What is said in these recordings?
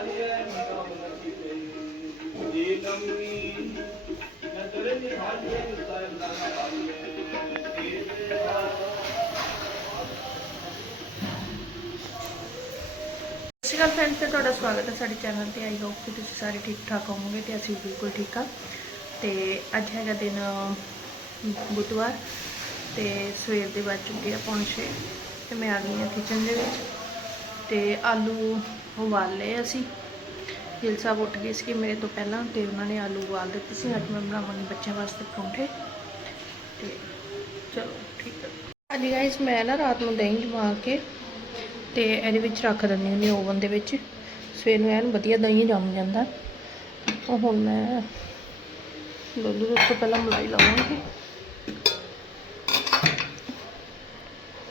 ਸਤਿ ਸ਼੍ਰੀ ਅਕਾਲ ਫਰੈਂਡਸ ਤੇ ਤੁਹਾਡਾ ਸਵਾਗਤ ਹੈ ਸਾਡੇ ਚੈਨਲ ਤੇ। ਆਈ ਹੋਪ ਕਿ ਤੁਸੀਂ ਸਾਰੇ ਠੀਕ ਠਾਕ ਹੋਵੋਗੇ ਤੇ ਅਸੀਂ ਬਿਲਕੁਲ ਠੀਕ ਆ ਤੇ ਅੱਜ ਹੈਗਾ ਦਿਨ ਬੁੱਧਵਾਰ ਤੇ ਸਵੇਰ ਦੇ ਵੱਜ ਚੁੱਕੇ ਆ ਪੌਣੇ ਛੇ। ਤੇ ਮੈਂ ਆ ਗਈ ਹਾਂ ਕਿਚਨ ਦੇ ਵਿੱਚ। ਤੇ ਆਲੂ ਉਬਾਲ ਲਏ ਅਸੀਂ। ਗਿਲ ਸਾਹਿਬ ਉੱਠ ਗਏ ਸੀ ਮੇਰੇ ਤੋਂ ਪਹਿਲਾਂ ਤੇ ਉਹਨਾਂ ਨੇ ਆਲੂ ਉਬਾਲ ਦਿੱਤੇ ਸੀ। ਅੱਜ ਮੈਂ ਬਣਾਵਾਂਗੀ ਬੱਚਿਆਂ ਵਾਸਤੇ ਪਰੌਂਠੇ। ਤੇ ਚਲੋ, ਠੀਕ ਹੈ ਹਾਂਜੀ ਗਾਇਸ ਮੈਂ ਨਾ ਰਾਤ ਨੂੰ ਦਹੀਂ ਜਮਾ ਕੇ ਤੇ ਇਹਦੇ ਵਿੱਚ ਰੱਖ ਦਿੰਦੀ ਹੁੰਦੀ ਓਵਨ ਦੇ ਵਿੱਚ। ਸਵੇਰ ਨੂੰ ਐਨ ਵਧੀਆ ਦਹੀਂ ਜੰਮ ਜਾਂਦਾ। ਉਹ ਹੁਣ ਮੈਂ ਦੁੱਧ ਦੇ ਉੱਤੇ ਪਹਿਲਾਂ ਮਲਾਈ ਲਾਵਾਂਗੀ।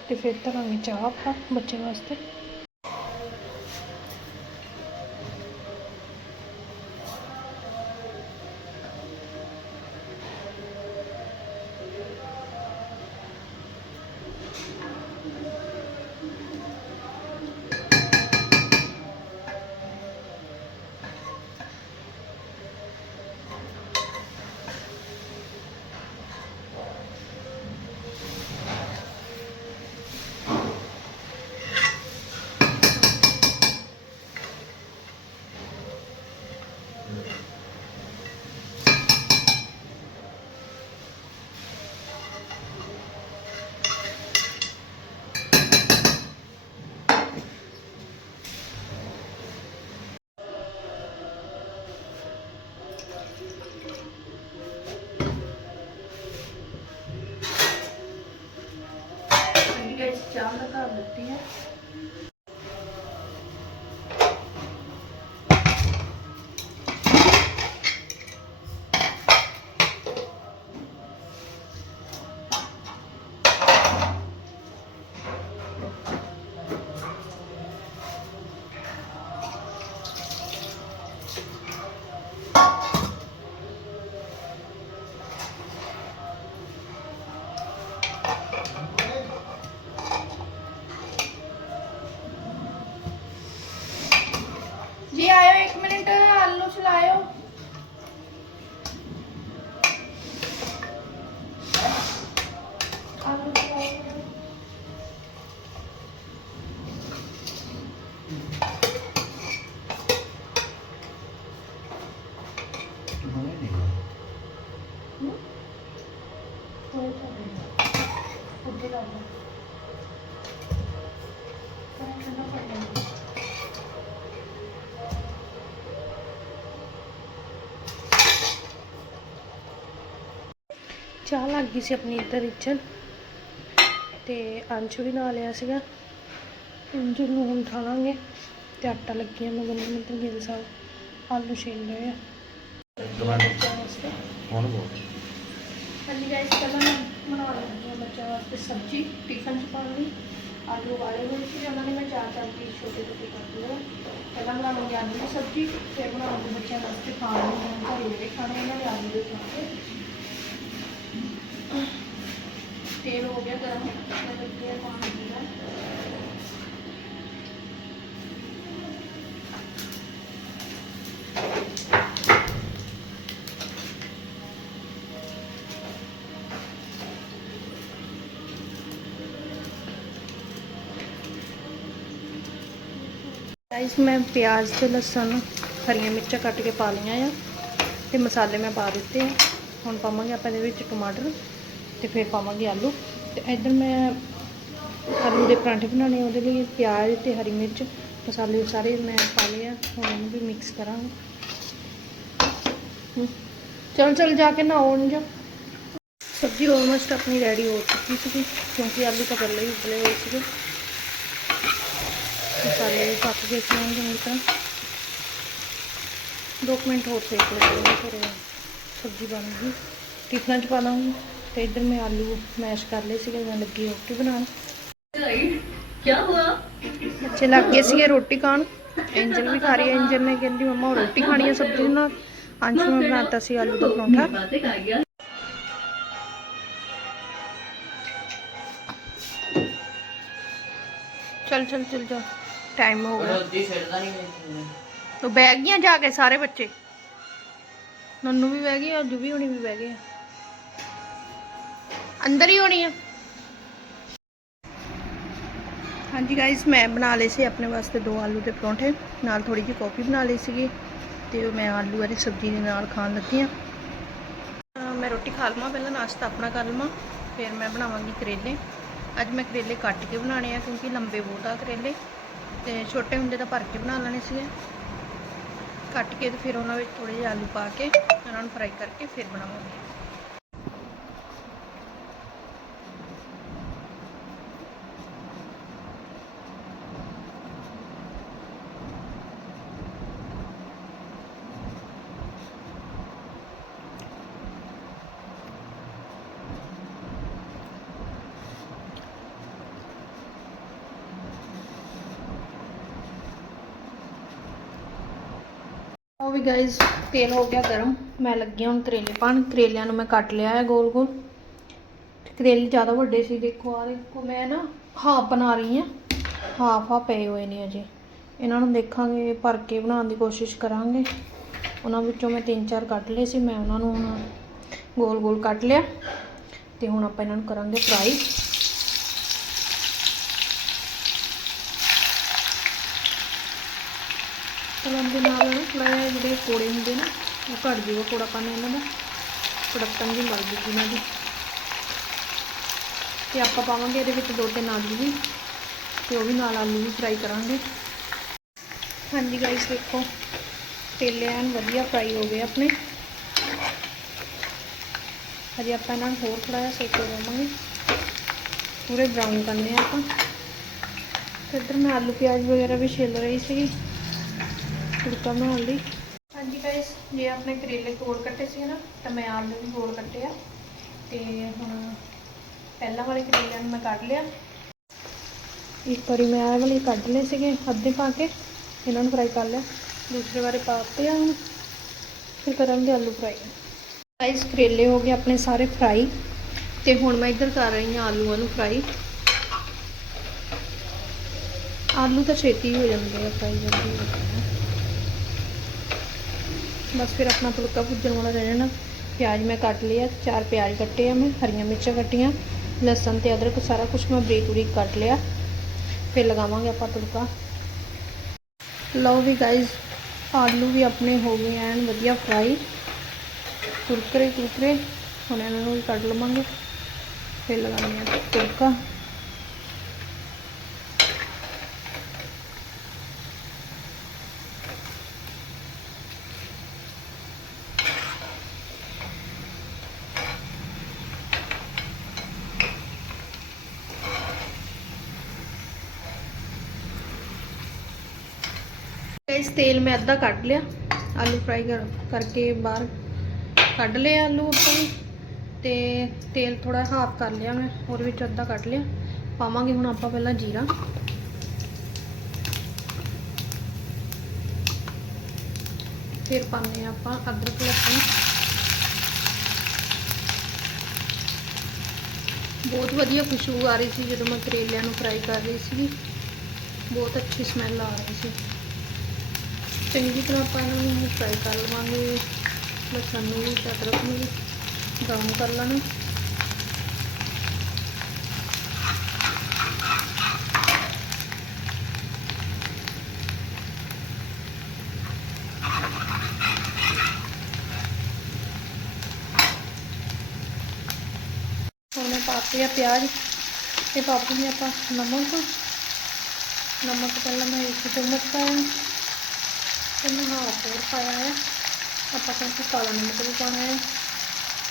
ਤੇ ਫਿਰ ਧਰਾਂਗੇ ਚਾਹ ਬੱਚੇ ਵਾਸਤੇ। ਗੈਸ ਚਾਹ ਦਿੱਤੀ ਹੈ। ਚਾਹ ਲੱਗ ਗਈ ਸੀ ਆਪਣੀ ਇੱਧਰ ਇੱਚਨ। ਤੇ ਅੰਸ਼ ਵੀ ਨਾਲ ਲਿਆ ਸੀਗਾ। ਅੰਸ਼ ਨੂੰ ਹੁਣ ਉਠਾਵਾਂਗੇ ਤੇ ਆਟਾ ਲੱਗੀਆਂ ਮੈਂ ਬੰਦੇ ਮੈਂ ਤੇ ਗਿਲ ਸਾਹਿਬ ਆਲੂ ਛੀਲ ਰਹੇ ਆ। ਹੁਣ ਹਾਂਜੀ ਗਾਇਸ ਪਹਿਲਾਂ ਮੈਂ ਬਣਾ ਲੱਗੀ ਹਾਂ ਬੱਚਿਆਂ ਵਾਸਤੇ ਸਬਜ਼ੀ। ਟਿਫਨ ਚ ਪਾਉਣ ਲਈ। ਆਲੂ ਵਾਲੇ ਹੋਏ ਸੀ ਉਹਨਾਂ ਨੇ ਮੈਂ ਚਾਰ ਚਾਰ ਪੀਸ ਛੋਟੇ ਛੋਟੇ ਕਰ ਲਏ। ਪਹਿਲਾਂ ਬਣਾਵਾਂਗੇ ਆਲੂ ਦੀ ਸਬਜ਼ੀ ਫਿਰ ਬਣਾਵਾਂਗੇ ਬੱਚਿਆਂ ਵਾਸਤੇ ਖਾਣ ਨੂੰ। ਘਰੇ ਜਿਹੜੇ ਖਾਣੇ ਇਹਨਾਂ ਨੇ ਆਲੂ ਦੇ ਪਰਾਂਠੇ। ਤੇਲ ਹੋ ਗਿਆ ਗਰਮ ਮੈਂ ਲੱਗੀ ਹਾਂ ਪਾਣੀ ਪੀਣਾ ਗਾਇਸ ਮੈਂ ਪਿਆਜ਼ ਤੇ ਲਸਣ, ਹਰੀਆਂ ਮਿਰਚਾਂ ਕੱਟ ਕੇ ਪਾ ਲਈਆਂ ਆ ਤੇ ਮਸਾਲੇ ਮੈਂ ਪਾ ਦਿੱਤੇ ਹੁਣ ਪਾਵਾਂਗੇ ਆਪਾਂ ਇਹਦੇ ਵਿੱਚ ਟਮਾਟਰ। ਤੇ ਫਿਰ ਪਾਵਾਂਗੇ ਆਲੂ। ਤੇ ਇੱਧਰ ਮੈਂ ਆਲੂ ਦੇ ਪਰਾਂਠੇ ਬਣਾਉਣੇ ਉਹਦੇ ਲਈ ਪਿਆਜ਼ ਤੇ ਹਰੀ ਮਿਰਚ ਮਸਾਲੇ ਸਾਰੇ ਮੈਂ ਪਾ ਲਏ ਆ ਹੁਣ ਇਹਨੂੰ ਵੀ ਮਿਕਸ ਕਰਾਂਗੇ। ਹਮ, ਚੱਲ ਚੱਲ ਜਾ ਕੇ ਨਹਾਉਣ ਜਾ। ਸਬਜ਼ੀ ਆਲਮੋਸਟ ਆਪਣੀ ਰੈਡੀ ਹੋ ਚੁੱਕੀ ਸੀ ਕਿਉਂਕਿ ਆਲੂ ਤਾਂ ਪਹਿਲਾਂ ਹੀ ਉਬਲੇ ਹੋਏ ਸੀਗੇ। ਮਸਾਲੇ ਵੀ ਪੱਕ ਗਏ ਸੀ ਹੁਣ ਚੰਗੀ ਤਰ੍ਹਾਂ ਦੋ ਕੁ ਮਿੰਟ ਹੋਰ ਸੇਕ ਲਗਾਉਂਗੀ ਫਿਰ ਸਬਜ਼ੀ ਬਣ ਗਈ ਟਿਫਨਾਂ 'ਚ ਪਾ ਦਾਂਗੀ ਤੇ ਇਧਰ ਮੈਂ ਆਲੂ ਮੈਸ਼ ਕਰ ਲਏ ਸੀਗੇ ਮੈਂ ਲੱਗੀ ਰੋਟੀ ਬਣਾਉਣ। ਕੀ ਲੱਗ ਗਏ ਸੀਗੇ ਰੋਟੀ ਖਾਣ। ਐਂਜਲ ਵੀ ਖਾ ਰਹੀ ਐਂਜਲ ਨੇ ਕਹਿੰਦੀ ਮੰਮਾ ਰੋਟੀ ਖਾਣੀ ਹੈ ਸਬਜ਼ੀ ਨਾਲ ਅੰਸ਼ੂ ਨੇ ਬਣਾਤਾ ਸੀ ਆਲੂ ਦਾ ਪਰੌਂਠਾ। ਚਲ ਚੱਲ ਚਲ ਜਾ। ਟਾਈਮ ਹੋ ਗਿਆ। ਰੋਟੀ ਛੱਡਦਾ ਨਹੀਂ ਤੋ ਬੈਗ ਗਿਆ ਜਾ ਕੇ ਸਾਰੇ ਬੱਚੇ। ਨੰਨੂ ਵੀ ਬਹਿ ਗਈ ਅੱਜ ਵੀ ਹੁਣੀ ਵੀ ਬਹਿ ਗਏ ਅੰਦਰ ਹੀ ਹੋਣੀ ਆ। ਹਾਂਜੀ ਗਾਇਸ ਮੈਂ ਬਣਾ ਲਏ ਸੀ ਆਪਣੇ ਵਾਸਤੇ ਦੋ ਆਲੂ ਦੇ ਪਰੌਂਠੇ। ਨਾਲ ਥੋੜੀ ਜਿਹੀ ਕੌਫੀ ਬਣਾ ਲਈ ਸੀਗੀ ਤੇ ਮੈਂ ਆਲੂ ਵਾਲੀ ਸਬਜ਼ੀ ਦੇ ਨਾਲ ਖਾਣ ਲੱਗੀ ਆ ਮੈਂ ਰੋਟੀ ਖਾ ਲਵਾਂ, ਪਹਿਲਾਂ ਨਾਸ਼ਤਾ ਆਪਣਾ ਕਰ ਲਵਾਂ, ਫਿਰ ਮੈਂ ਬਣਾਵਾਂਗੀ ਕਰੇਲੇ। ਅੱਜ ਮੈਂ ਕਰੇਲੇ ਕੱਟ ਕੇ ਬਣਾਉਣੇ ਆ ਕਿਉਂਕਿ ਲੰਬੇ ਬਹੁਤ ਆ ਕਰੇਲੇ ਤੇ ਛੋਟੇ ਹੁੰਦੇ ਤਾਂ ਭਰ ਕੇ ਬਣਾ ਲੈਣੇ ਸੀਗੇ। ਕੱਟ ਕੇ ਤੇ ਫਿਰ ਉਹਨਾਂ ਵਿੱਚ ਥੋੜੇ ਜਿਹੇ ਆਲੂ ਪਾ ਕੇ, ਉਹਨਾਂ ਨੂੰ ਫਰਾਈ ਕਰਕੇ ਫਿਰ ਬਣਾਵਾਂਗੇ। ਵੀ ਗਾਇਸ ਤੇਲ ਹੋ ਗਿਆ ਗਰਮ। ਮੈਂ ਲੱਗੀ ਹੁਣ ਕਰੇਲੇ ਪਾਣ। ਕਰੇਲਿਆਂ ਨੂੰ ਮੈਂ ਕੱਟ ਲਿਆ ਹੈ ਗੋਲ ਗੋਲ। ਕਰੇਲੇ ਜ਼ਿਆਦਾ ਵੱਡੇ ਸੀ, ਦੇਖੋ ਆ ਦੇਖੋ ਮੈਂ ਨਾ ਹਾਫ ਬਣਾ ਰਹੀ ਹਾਂ। ਹਾਫ ਆ, ਪਏ ਹੋਏ ਨੇ ਅਜੇ। ਇਹਨਾਂ ਨੂੰ ਦੇਖਾਂਗੇ ਭਰ ਕੇ ਬਣਾਉਣ ਦੀ ਕੋਸ਼ਿਸ਼ ਕਰਾਂਗੇ। ਉਹਨਾਂ ਵਿੱਚੋਂ ਮੈਂ ਤਿੰਨ ਚਾਰ ਕੱਟ ਲਏ ਸੀ, ਮੈਂ ਉਹਨਾਂ ਨੂੰ ਹੁਣ ਗੋਲ ਗੋਲ ਕੱਟ ਲਿਆ। ਤੇ ਹੁਣ ਆਪਾਂ ਇਹਨਾਂ ਨੂੰ ਕਰਾਂਗੇ ਫਰਾਈ ਤਲਣ ਦੇ ਨਾਲ ਥੋੜ੍ਹਾ ਜਿਹਾ ਜਿਹੜੇ ਕੋੜੇ ਹੁੰਦੇ ਨਾ, ਉਹ ਘਟ ਜੂਗਾ ਕੋੜਾ ਪਾਣੀ ਇਹਨਾਂ ਦਾ। ਕੜਕਣ ਦੀ ਮਰ ਜੂਗੀ ਇਹਨਾਂ ਦੀ। ਤੇ ਆਪਾਂ ਪਾਵਾਂਗੇ ਇਹਦੇ ਵਿੱਚ ਦੋ ਤਿੰਨ ਆਲੂ ਵੀ, ਤੇ ਉਹ ਵੀ ਨਾਲ ਆਲੂ ਵੀ ਫਰਾਈ ਕਰਾਂਗੇ। ਹਾਂਜੀ ਗਾਇਸ ਦੇਖੋ, ਤੇਲੇ ਐਨ ਵਧੀਆ ਫਰਾਈ ਹੋ ਗਏ ਆਪਣੇ। ਹਜੇ ਆਪਾਂ ਇਹਨਾਂ ਨੂੰ ਹੋਰ ਥੋੜਾ ਜਿਹਾ ਸੇਕ ਦੇਵਾਂਗੇ ਪੂਰੇ ਬਰਾਊਨ ਕਰਨੇ ਆ ਆਪਾਂ। ਇੱਧਰ ਮੈਂ ਆਲੂ ਪਿਆਜ਼ ਵਗੈਰਾ ਵੀ ਛਿੱਲ ਰਹੀ ਸੀਗੀ। ਤੜਕਾ ਬਣਾਉਣ ਲਈ। ਹਾਂਜੀ ਗਾਇਸ ਜੇ ਆਪਣੇ ਕਰੇਲੇ ਗੋਲ ਕੱਟੇ ਸੀ ਨਾ ਤਾਂ ਮੈਂ ਆਲੂ ਵੀ ਗੋਲ ਕੱਟੇ ਆ। ਤੇ ਹੁਣ ਪਹਿਲਾਂ ਵਾਲੇ ਕਰੇਲਿਆਂ ਨੂੰ ਮੈਂ ਕੱਢ ਲਿਆ। ਇੱਕ ਵਾਰੀ ਮੈਂ ਇਹ ਵਾਲੇ ਕੱਢ ਲਏ ਸੀਗੇ ਅੱਧੇ ਪਾ ਕੇ ਇਹਨਾਂ ਨੂੰ ਫਰਾਈ ਕਰ ਲਿਆ। ਦੂਸਰੇ ਵਾਰੇ ਪਾਤੇ ਆ ਹੁਣ। ਫਿਰ ਕਰਾਂਗੇ ਆਲੂ ਫਰਾਈ ਗਾਇਸ ਕਰੇਲੇ ਹੋ ਗਏ ਆਪਣੇ ਸਾਰੇ ਫਰਾਈ ਤੇ ਹੁਣ ਮੈਂ ਇੱਧਰ ਕਰ ਰਹੀ ਹਾਂ ਆਲੂਆਂ ਨੂੰ ਫਰਾਈ ਆਲੂ ਤਾਂ ਛੇਤੀ ਹੋ ਜਾਂਦੇ ਆ ਫਰਾਈ ਜਲਦੀ ਹੋ ਜਾਂਦੇ ਆ। ਬਸ ਫਿਰ ਆਪਣਾ ਫੁਲਕਾ ਭੁੱਜਣ ਵਾਲਾ ਰਹਿ ਜਾਣਾ ਪਿਆਜ਼ ਮੈਂ ਕੱਟ ਲਿਆ ਚਾਰ ਪਿਆਜ਼ ਕੱਟੇ ਆ ਮੈਂ ਹਰੀਆਂ ਮਿਰਚਾਂ ਕੱਟੀਆਂ ਲਸਣ ਤੇ ਅਦਰਕ ਸਾਰਾ ਕੁਝ ਮੈਂ ਬਰੀਕ ਬਰੀਕ ਕੱਟ ਲਿਆ ਫਿਰ ਲਗਾਵਾਂਗੇ ਆਪਾਂ ਤੜਕਾ ਲਓ ਵੀ ਗਾਇਜ਼ ਆਲੂ ਵੀ ਆਪਣੇ ਹੋ ਗਏ ਐਨ ਵਧੀਆ ਫਰਾਈ ਕੁਰਕਰੇ ਕੁਰਕਰੇ ਹੁਣ ਇਹਨਾਂ ਨੂੰ ਵੀ ਕੱਢ ਲਵਾਂਗੇ ਫਿਰ ਲਗਾਉਂਦੇ ਆ ਤੜਕਾ ਇਸ ਤੇਲ ਮੈਂ ਅੱਧਾ ਕੱਢ ਲਿਆ, ਆਲੂ ਫਰਾਈ ਕਰ, ਕਰਕੇ ਬਾਹਰ ਕੱਢ ਲਿਆ ਆਲੂ ਉੱਪਰ ਵੀ ਤੇ ਤੇਲ ਥੋੜਾ ਹਾਫ ਕਰ ਲਿਆ ਮੈਂ ਉਹਦੇ ਵਿੱਚ ਅੱਧਾ ਕੱਢ ਲਿਆ। ਪਾਵਾਂਗੇ ਹੁਣ ਆਪਾਂ ਪਹਿਲਾਂ ਜੀਰਾ। ਫਿਰ ਪਾਉਂਦੇ ਹਾਂ ਆਪਾਂ ਅਦਰਕ, ਲਸਣ। ਬਹੁਤ ਵਧੀਆ ਖੁਸ਼ਬੂ ਆ ਰਹੀ ਸੀ ਜਦੋਂ ਮੈਂ ਕਰੇਲਿਆਂ ਨੂੰ ਫਰਾਈ ਕਰ ਰਹੀ ਸੀ ਬਹੁਤ ਅੱਛੀ ਸਮੈਲ ਆ ਰਹੀ ਸੀ। ਚੰਗੀ ਤਰ੍ਹਾਂ ਆਪਾਂ ਇਹਨਾਂ ਨੂੰ ਫਰਾਈ ਕਰ ਲਵਾਂਗੇ। ਲਸਣ ਨੂੰ ਵੀ ਤੇ ਅਦਰਕ ਨੂੰ ਵੀ ਬਰਾਊਨ ਕਰ ਲੈਣਾ। ਹੁਣ ਮੈਂ ਪਾਤੇ ਆ ਪਿਆਜ਼। ਤੇ ਪਾਪੀ ਆਪਾਂ ਨਮਕ। ਨਮਕ ਪਹਿਲਾਂ ਮੈਂ ਇੱਕ ਚਮਚ ਪਾਇਆ। ਤੇ ਮੈਂ ਹੋਰ ਪਾਇਆ ਹੈ ਆਪਾਂ ਕਿਉਂਕਿ ਕਾਲਾ ਨਮਕ ਵੀ ਪਾਉਣਾ ਹੈ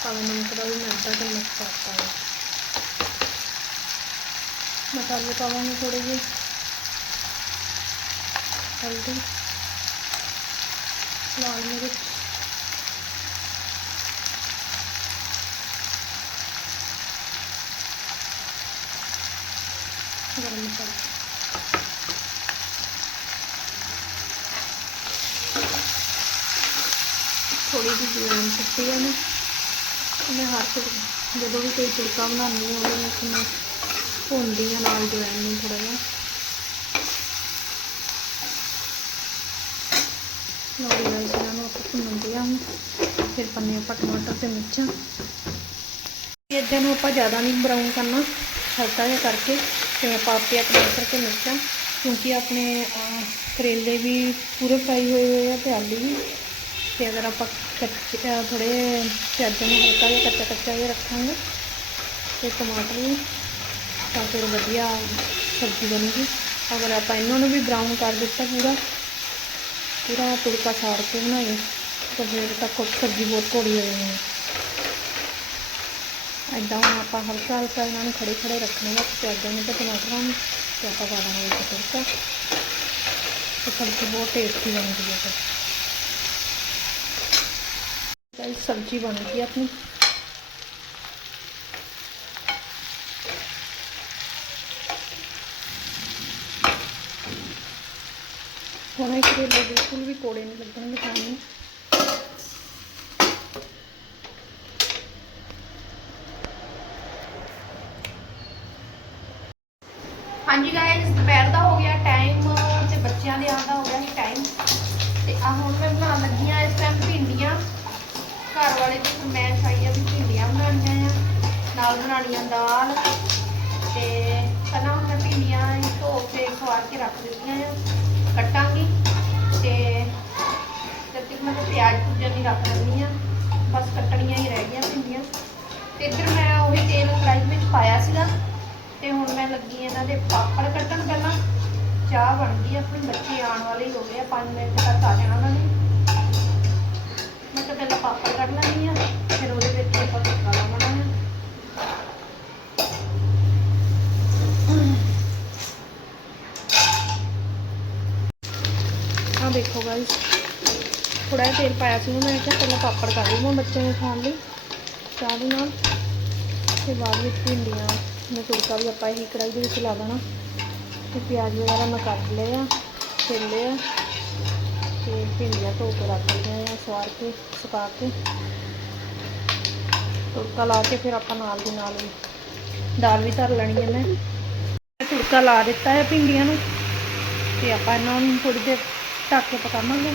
ਕਾਲਾ ਨਮਕ ਦਾ ਵੀ ਮੈਂ ਅੱਧਾ ਚਮਚ ਪਾਤਾ ਹੈ ਮਸਾਲੇ ਪਾਵਾਂਗੇ ਥੋੜੇ ਜਿਹੇ। ਹਲਦੀ। ਲਾਲ ਮਿਰਚ। ਗਰਮ ਮਸਾਲਾ। ਥੋੜੀ ਜਿਹੀ ਜਵੈਣ ਸੁੱਟੀ ਹੈ ਨਾ ਮੈਂ ਹਰ ਜਦੋਂ ਵੀ ਕੋਈ ਤੜਕਾ ਬਣਾਉਂਦੀ ਹਾਂ ਉਹਦੇ ਵਿੱਚ ਮੈਂ ਭੁੰਨਦੀ ਹਾਂ ਨਾਲ ਜਵੈਣ ਨੂੰ ਥੋੜਾ ਜਿਹਾ। ਨਾਲ ਜੀ guys, ਇਹਨਾਂ ਨੂੰ ਆਪਾਂ ਭੁੰਨਣ ਦਿਆਂ ਫਿਰ ਪੰਨੇ ਆਪਾਂ ਟਮਾਟਰ ਤੇ ਮਿਰਚਾਂ। ਇੱਦਾਂ ਨੂੰ ਆਪਾਂ ਜ਼ਿਆਦਾ ਨਹੀਂ ਬਰਾਊਨ ਕਰਨਾ ਹਲਕਾ ਜਿਹਾ ਕਰਕੇ ਤੇ ਆਪਾਂ ਆਪੇ ਟਮਾਟਰ ਤੇ ਮਿਰਚਾਂ। ਕਿਉਂਕਿ ਆਪਣੇ ਕਰੇਲੇ ਵੀ ਪੂਰੇ ਫਰਾਈ ਹੋਏ ਹੋਏ ਆ ਤੇ ਆਲੂ ਵੀ। ਤੇ ਅਗਰ ਆਪਾਂ ਕੱਚੇ ਅਹ, ਥੋੜੇ ਪਿਆਜ਼ਾਂ ਨੂੰ ਹਲਕਾ ਜਿਹਾ ਕੱਚਾ ਕੱਚਾ ਜਿਹਾ ਰੱਖਾਂਗੇ ਤੇ ਟਮਾਟਰ ਵੀ ਤਾਂ ਫਿਰ ਵਧੀਆ ਸਬਜ਼ੀ ਬਣੇਗੀ ਅਗਰ ਆਪਾਂ ਇਹਨਾਂ ਨੂੰ ਵੀ ਬਰਾਊਨ ਕਰ ਦਿੱਤਾ ਪੂਰਾ ਪੂਰਾ ਤੁੜਕਾ ਸਾੜ ਕੇ ਬਣਾਈਏ ਤਾਂ ਫਿਰ ਤਾਂ ਕੁਝ ਸਬਜ਼ੀ ਬਹੁਤ ਕੋੜੀ ਹੋ ਜਾਣੀ ਹੈ ਐਦਾਂ ਹੁਣ ਆਪਾਂ ਹਲਕਾ ਹਲਕਾ ਇਹਨਾਂ ਨੂੰ ਖੜੇ ਖੜੇ ਰੱਖਣਾ ਵਾ ਪਿਆਜ਼ਾਂ ਨੂੰ ਤੇ ਟਮਾਟਰਾਂ ਨੂੰ ਤੇ ਆਪਾਂ ਪਾ ਦੇਣਾ ਵਿੱਚ ਤੁੜਕਾ ਤੇ ਸਬਜ਼ੀ ਬਣਦੀ ਬਣ ਗਈ ਆਪਣੀ। ਹੁਣ ਇਹ ਕਰੇਲੇ ਬਿਲਕੁਲ ਵੀ ਕੋੜੇ ਨਹੀਂ ਲੱਗਣਗੇ ਖਾਣੇ ਹਾਂਜੀ ਗਾਇਸ ਦੁਪਹਿਰ ਦਾ ਹੋ ਗਿਆ ਟਾਈਮ ਤੇ ਬੱਚਿਆਂ ਦੇ ਆਉਣ ਦਾ ਹੋ ਗਿਆ ਸੀ ਟਾਈਮ ਤੇ ਆ ਹੁਣ ਮੈਂ ਬਣਾਉਣ ਲੱਗੀ ਆ ਇਸ ਟਾਈਮ ਭਿੰਡੀਆਂ। ਘਰ ਵਾਲੇ ਦੀ ਫਰਮਾਇਸ਼ ਆਈ ਆ, ਵੀ ਭਿੰਡੀਆਂ ਬਣਾਉਣੀਆਂ ਆ, ਨਾਲ ਬਣਾਉਣੀਆਂ ਦਾਲ ਤੇ ਪਹਿਲਾਂ ਹੁਣ ਮੈਂ ਭਿੰਡੀਆਂ ਧੋ ਕੇ ਖਵਾਰ ਕੇ ਰੱਖ ਦਿੱਤੀਆਂ ਆ, ਕੱਟਾਂਗੀ ਤੇ ਜਦ ਤੱਕ ਮੈਂ ਤੇ ਪਿਆਜ਼ ਭੁੱਜਣ ਨਹੀਂ ਰੱਖ ਲੈਂਦੀ ਆ, ਬਸ ਕੱਟਣੀਆਂ ਹੀ ਰਹਿ ਗਈਆਂ ਭਿੰਡੀਆਂ। ਤੇ ਇੱਧਰ ਮੈਂ ਉਹੀ ਤੇਲ ਕੜਾਹੀ ਵਿੱਚ ਪਾਇਆ ਸੀਗਾ ਤੇ ਹੁਣ ਮੈਂ ਲੱਗੀ ਇਹਨਾਂ ਦੇ ਪਾਪੜ ਕੱਟਣ ਪਹਿਲਾਂ। ਚਾਹ ਬਣ ਗਈ ਆਪਣੀ ਬੱਚੇ ਆਉਣ ਵਾਲੇ ਹੀ ਹੋ ਗਏ ਆ 5 ਮਿੰਟ ਤੱਕ ਆ ਜਾਣਾ ਉਹਨਾਂ ਨੇ। ਤੇਲ ਪਾਇਆ ਸੀ ਮੈਂ ਕਿਹਾ ਪਹਿਲਾਂ ਪਾਪੜ ਕਰ ਲਵਾਂ ਬੱਚਿਆਂ ਨੂੰ ਖਾਣ ਲਈ। ਚਾਹ ਦੇ ਨਾਲ। ਤੇ ਬਾਅਦ ਵਿੱਚ ਭਿੰਡੀਆਂ, ਮੈਂ ਤੁੜਕਾ ਵੀ ਆਪਾਂ ਇਹੀ ਕੜਾਈ ਦੇ ਵਿੱਚ ਲਾ ਦੇਣਾ। ਤੇ ਪਿਆਜ਼ ਵਗੈਰਾ ਮੈਂ ਕੱਟ ਲਏ ਆ, ਛਿੱਲ ਲਏ ਆ। ਤੇ ਭਿੰਡੀਆਂ ਧੋ ਕੇ ਰੱਖ ਲਈਆਂ ਆ, ਸਵਾਰ ਕੇ, ਸੁਕਾ ਕੇ। ਤੁੜਕਾ ਲਾ ਕੇ ਫਿਰ ਆਪਾਂ ਨਾਲ ਦੀ ਨਾਲ ਦਾਲ ਵੀ ਧਰ ਲੈਣੀ ਹੈ ਮੈਂ। ਤੁੜਕਾ ਲਾ ਦਿੱਤਾ ਹੈ ਭਿੰਡੀਆਂ ਨੂੰ। ਤੇ ਆਪਾਂ ਇਹਨਾਂ ਨੂੰ ਥੋੜੀ ਦੇਰ ਢੱਕ ਕੇ ਪਕਾਵਾਂਗੇ।